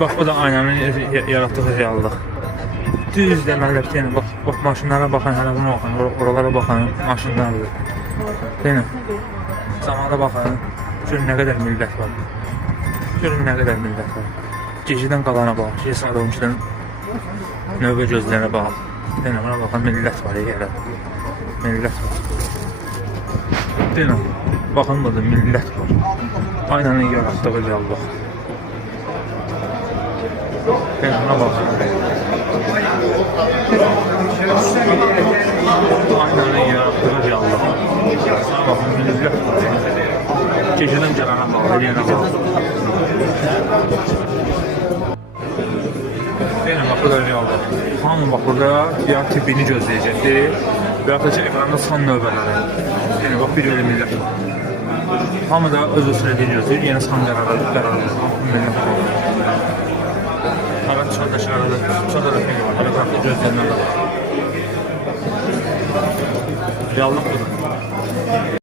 Bax, bu da aynanın yaratdığı reallıq. Düz deməli, yəni, bax, maşınlara baxın, hələ buna baxın, oralara baxın, maşınlardır. Deyin, zamana baxın, görün nə qədər millət var. Görün nə qədər millət var. Gecədən qalana bax, gecə saat 12-dən növbə gözlərə bax. Deyin, buna baxın, millət var, yerə. Millət var. Deyin, baxın, burada millət var. Aynanın yaratdığı reallıq. Deyin, buna baxın. Aynanın yarattığı reallıq. Baxın, millət var. Gecədən gələnə bax, yerə bax. Deyin, bax, burada reallıq. Hamı bax, burada ya tibbini gözləyəcəkdir, və yaxud da ekranda çıxan növbələri. Yəni, bax, bir öyle millət var. Hamı da öz sürədiyini gözləyir, yeni çıxan qərarlar. Millət var. Arada çıxan aşağıda, çox da rəfəqə var, arada gözləyənlər var. Reallıq budur.